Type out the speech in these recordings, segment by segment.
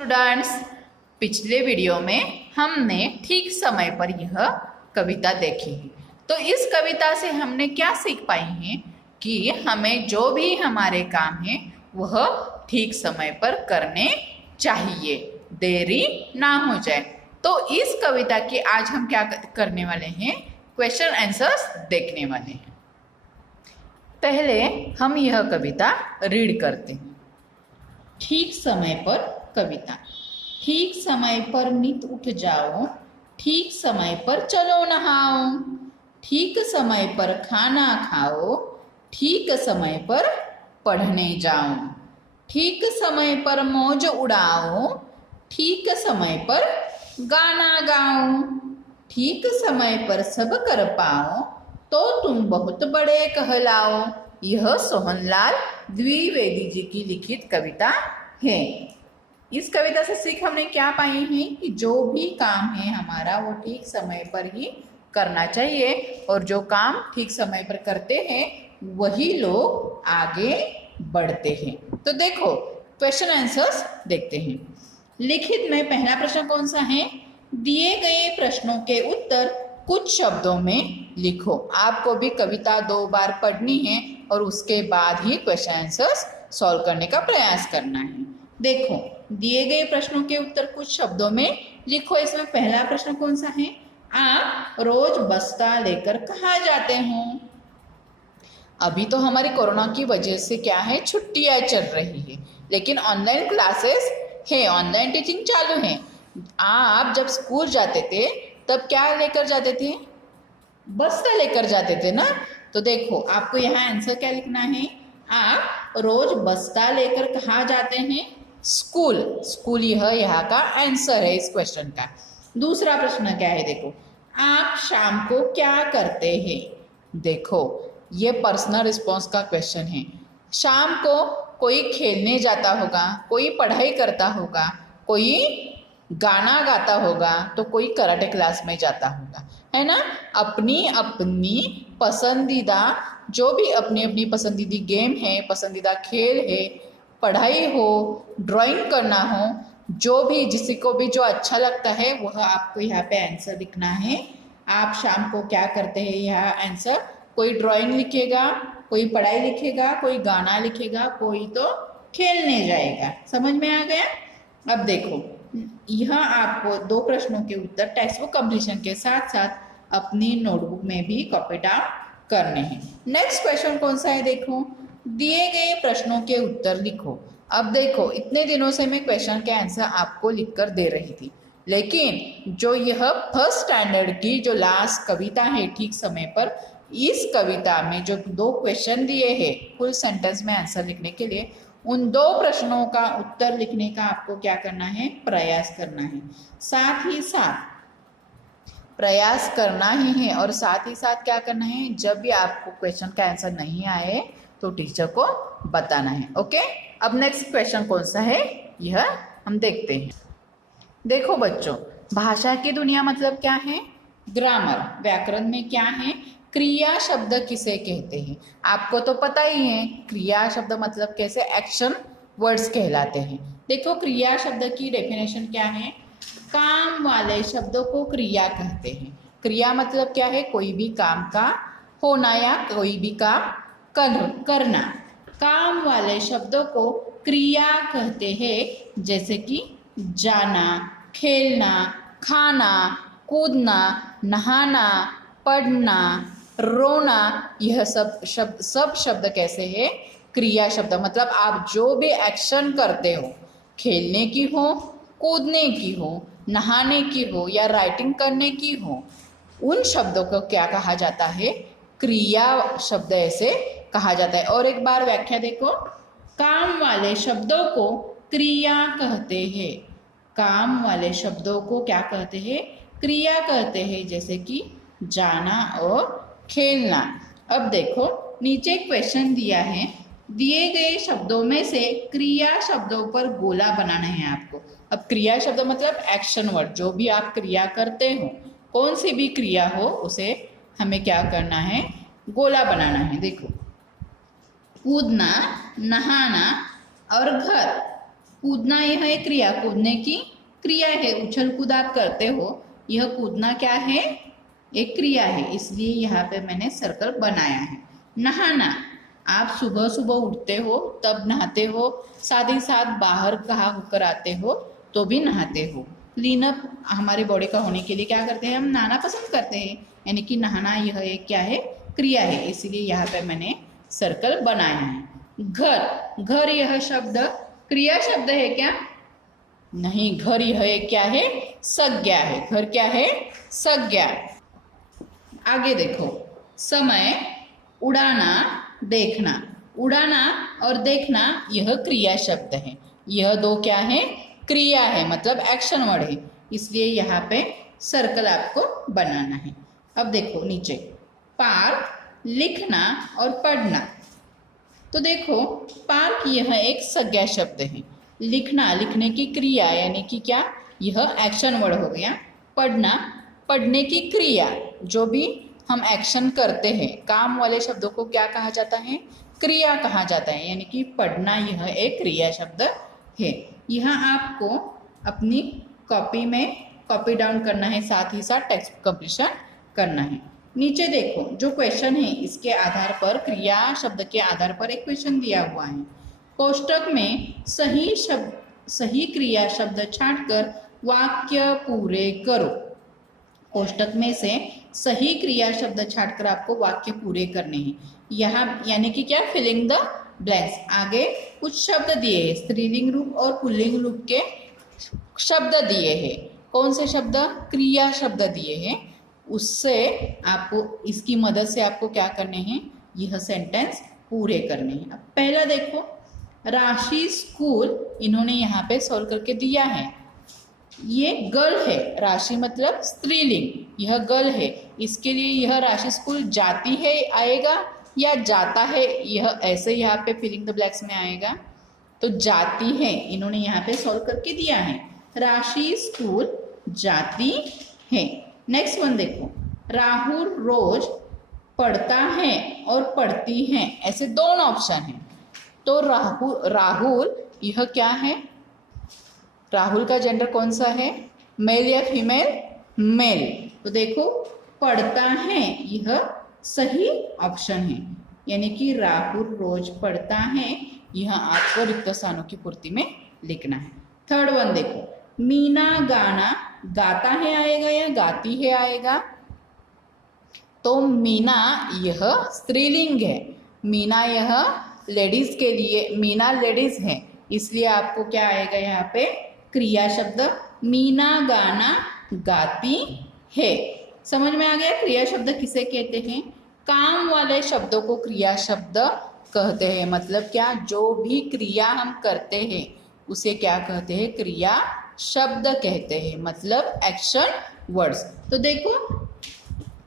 Students, पिछले video में हमने ठीक समय पर यह कविता देखी है। तो इस कविता से हमने क्या सीख पाई है कि हमें जो भी हमारे काम है वह ठीक समय पर करने चाहिए, देरी ना हो जाए। तो इस कविता के आज हम क्या करने वाले हैं, क्वेश्चन आंसर्स देखने वाले हैं। पहले हम यह कविता रीड करते हैं। ठीक समय पर कविता। ठीक समय पर नित उठ जाओ, ठीक समय पर चलो नहाओ, ठीक समय पर खाना खाओ, ठीक समय पर पढ़ने जाओ, ठीक समय पर मौज उड़ाओ, ठीक समय पर गाना गाओ, ठीक समय पर सब कर पाओ तो तुम बहुत बड़े कहलाओ। यह सोहनलाल द्विवेदी जी की लिखित कविता है। इस कविता से सीख हमने क्या पाई है कि जो भी काम है हमारा वो ठीक समय पर ही करना चाहिए, और जो काम ठीक समय पर करते हैं वही लोग आगे बढ़ते हैं। तो देखो क्वेश्चन आंसर्स देखते हैं। लिखित में पहला प्रश्न कौन सा है, दिए गए प्रश्नों के उत्तर कुछ शब्दों में लिखो। आपको भी कविता 2 बार पढ़नी है और उसके बाद ही क्वेश्चन आंसर्स सॉल्व करने का प्रयास करना है। देखो दिए गए प्रश्नों के उत्तर कुछ शब्दों में लिखो। इसमें पहला प्रश्न कौन सा है, आप रोज बस्ता लेकर कहाँ जाते हो। अभी तो हमारी कोरोना की वजह से क्या है, छुट्टियां चल रही है, लेकिन ऑनलाइन क्लासेस है, ऑनलाइन टीचिंग चालू है। आप जब स्कूल जाते थे तब क्या लेकर जाते थे, बस्ता लेकर जाते थे ना। तो देखो आपको यहाँ आंसर क्या लिखना है, आप रोज बस्ता लेकर कहाँ जाते हैं, स्कूल। स्कूल यह यहाँ का आंसर है इस क्वेश्चन का। दूसरा प्रश्न क्या है, देखो आप शाम को क्या करते हैं। देखो ये पर्सनल रिस्पॉन्स का क्वेश्चन है। शाम को कोई खेलने जाता होगा, कोई पढ़ाई करता होगा, कोई गाना गाता होगा, तो कोई कराटे क्लास में जाता होगा, है ना। अपनी अपनी पसंदीदा, जो भी अपनी अपनी पसंदीदा गेम है, पसंदीदा खेल है, पढ़ाई हो, ड्राइंग करना हो, जो भी जिसी को भी जो अच्छा लगता है वह आपको यहाँ पे आंसर लिखना है। आप शाम को क्या करते हैं, यह आंसर कोई ड्राइंग लिखेगा, कोई पढ़ाई लिखेगा, कोई गाना लिखेगा, कोई तो खेलने जाएगा। समझ में आ गया। अब देखो यह आपको 2 प्रश्नों के उत्तर टेक्स्ट बुक कंप्लीशन के साथ साथ अपनी नोटबुक में भी कॉपी डाउन करने हैं। नेक्स्ट क्वेश्चन कौन सा है, देखो दिए गए प्रश्नों के उत्तर लिखो। अब देखो इतने दिनों से मैं क्वेश्चन के आंसर आपको लिखकर दे रही थी, लेकिन जो यह फर्स्ट स्टैंडर्ड की जो लास्ट कविता है ठीक समय पर, इस कविता में जो 2 क्वेश्चन दिए हैं फुल सेंटेंस में आंसर लिखने के लिए, उन 2 प्रश्नों का उत्तर लिखने का आपको क्या करना है, प्रयास करना है। साथ ही साथ प्रयास करना ही है, और साथ ही साथ क्या करना है, जब भी आपको क्वेश्चन का आंसर नहीं आए तो टीचर को बताना है। ओके, अब नेक्स्ट क्वेश्चन कौन सा है यह हम देखते हैं। देखो बच्चों, भाषा की दुनिया मतलब क्या है, ग्रामर। व्याकरण में क्या है, क्रिया शब्द किसे कहते हैं। आपको तो पता ही है क्रिया शब्द मतलब कैसे एक्शन वर्ड्स कहलाते हैं। देखो क्रिया शब्द की डेफिनेशन क्या है, काम वाले शब्दों को क्रिया कहते हैं। क्रिया मतलब क्या है, कोई भी काम का होना या कोई भी काम करना। काम वाले शब्दों को क्रिया कहते हैं, जैसे कि जाना, खेलना, खाना, कूदना, नहाना, पढ़ना, रोना, यह सब शब्द कैसे है, क्रिया शब्द। मतलब आप जो भी एक्शन करते हो, खेलने की हो, कूदने की हो, नहाने की हो या राइटिंग करने की हो, उन शब्दों को क्या कहा जाता है, क्रिया शब्द ऐसे कहा जाता है। और एक बार व्याख्या देखो, काम वाले शब्दों को क्रिया कहते हैं। काम वाले शब्दों को क्या कहते हैं, क्रिया कहते हैं, जैसे कि जाना और खेलना। अब देखो नीचे क्वेश्चन दिया है, दिए गए शब्दों में से क्रिया शब्दों पर गोला बनाना है आपको। अब क्रिया शब्द मतलब एक्शन वर्ड, जो भी आप क्रिया करते हो, कौन सी भी क्रिया हो उसे हमें क्या करना है, गोला बनाना है। देखो कूदना, नहाना और घर, कूदना यह एक क्रिया, कूदने की क्रिया है। उछल कूद आप करते हो, यह कूदना क्या है, एक क्रिया है, इसलिए यहाँ पे मैंने सर्कल बनाया है। नहाना, आप सुबह सुबह उठते हो तब नहाते हो, साथ ही साथ बाहर कहा होकर आते हो तो भी नहाते हो। क्लीन अप हमारे बॉडी का होने के लिए क्या करते हैं, हम नहाना पसंद करते हैं, यानी कि नहाना यह एक क्या है, क्रिया है, इसीलिए यहाँ पे मैंने सर्कल बनाया है। घर, घर यह शब्द क्रिया शब्द है क्या, नहीं, घर यह एक क्या है, संज्ञा है। घर क्या है, संज्ञा। आगे देखो, समय, उड़ाना, देखना। उड़ाना और देखना यह क्रिया शब्द है, यह दो क्या है, क्रिया है, मतलब एक्शन वर्ड है, इसलिए यहाँ पे सर्कल आपको बनाना है। अब देखो नीचे, पार्क, लिखना और पढ़ना। तो देखो, पार्क यह एक संज्ञा शब्द है, लिखना लिखने की क्रिया यानी कि क्या, यह एक्शन वर्ड हो गया। पढ़ना पढ़ने की क्रिया, जो भी हम एक्शन करते हैं, काम वाले शब्दों को क्या कहा जाता है, क्रिया कहा जाता है, यानी कि पढ़ना यह एक क्रिया शब्द है। यहाँ आपको अपनी कॉपी में कॉपी डाउन करना है, साथ ही साथ टेक्स्ट कंप्लीशन करना है। नीचे देखो, जो क्वेश्चन है इसके आधार पर, क्रिया शब्द के आधार पर एक क्वेश्चन दिया हुआ है। कोष्टक में सही क्रिया शब्द छांटकर वाक्य पूरे करो। कोष्टक में से सही क्रिया शब्द छांटकर आपको वाक्य पूरे करने हैं। यहाँ यानी कि क्या, फिलिंग द ब्लैंक्स। आगे कुछ शब्द दिए हैं, स्त्रीलिंग रूप और पुल्लिंग रूप के शब्द दिए हैं। कौन से शब्द, क्रिया शब्द दिए हैं, उससे आपको, इसकी मदद से आपको क्या करने हैं, यह सेंटेंस पूरे करने हैं। अब पहला देखो, राशि स्कूल, इन्होंने यहाँ पे सॉल्व करके दिया है। ये गर्ल है, राशि मतलब स्त्रीलिंग, यह गर्ल है, इसके लिए यह राशि स्कूल जाती है आएगा या जाता है, यह ऐसे यहाँ पे फिलिंग द ब्लैंक्स में आएगा। तो जाती है इन्होंने यहाँ पे सॉल्व करके दिया है, राशि स्कूल जाती है। नेक्स्ट वन देखो, राहुल रोज पढ़ता है और पढ़ती है, ऐसे दोनों ऑप्शन हैं। तो राहुल यह क्या है, राहुल का जेंडर कौन सा है, मेल या फीमेल, मेल। तो देखो, पढ़ता है यह सही ऑप्शन है, यानी कि राहुल रोज पढ़ता है, यह आपको रिक्त स्थानों की पूर्ति में लिखना है। थर्ड वन देखो, मीना गाना गाता है आएगा या गाती है आएगा। तो मीना यह स्त्रीलिंग है, मीना यह लेडीज के लिए, मीना लेडीज है, इसलिए आपको क्या आएगा यहाँ पे, क्रिया शब्द। मीना गाना गाती है, समझ में आ गया। क्रिया शब्द किसे कहते हैं, काम वाले शब्दों को क्रिया शब्द कहते हैं, मतलब क्या, जो भी क्रिया हम करते हैं उसे क्या कहते हैं, क्रिया शब्द कहते हैं, मतलब एक्शन वर्ड्स। तो देखो,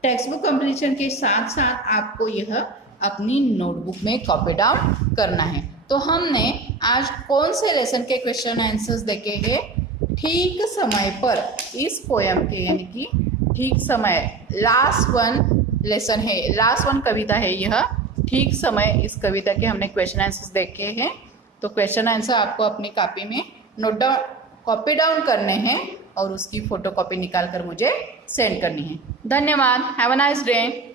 टेक्स्ट बुक कंप्लीशन के साथ साथ आपको यह अपनी नोटबुक में कॉपी डाउन करना है। तो हमने आज कौन से लेसन के क्वेश्चन आंसर्स देखे हैं, ठीक समय पर, इस पोयम के, यानी कि ठीक समय, लास्ट वन लेसन है, लास्ट वन कविता है यह, ठीक समय, इस कविता के हमने क्वेश्चन आंसर्स देखे हैं। तो क्वेश्चन आंसर आपको अपनी कॉपी में नोट डाउन, कॉपी डाउन करने हैं और उसकी फोटो कॉपी निकाल कर मुझे सेंड करनी है। धन्यवाद, हैव अ नाइस डे।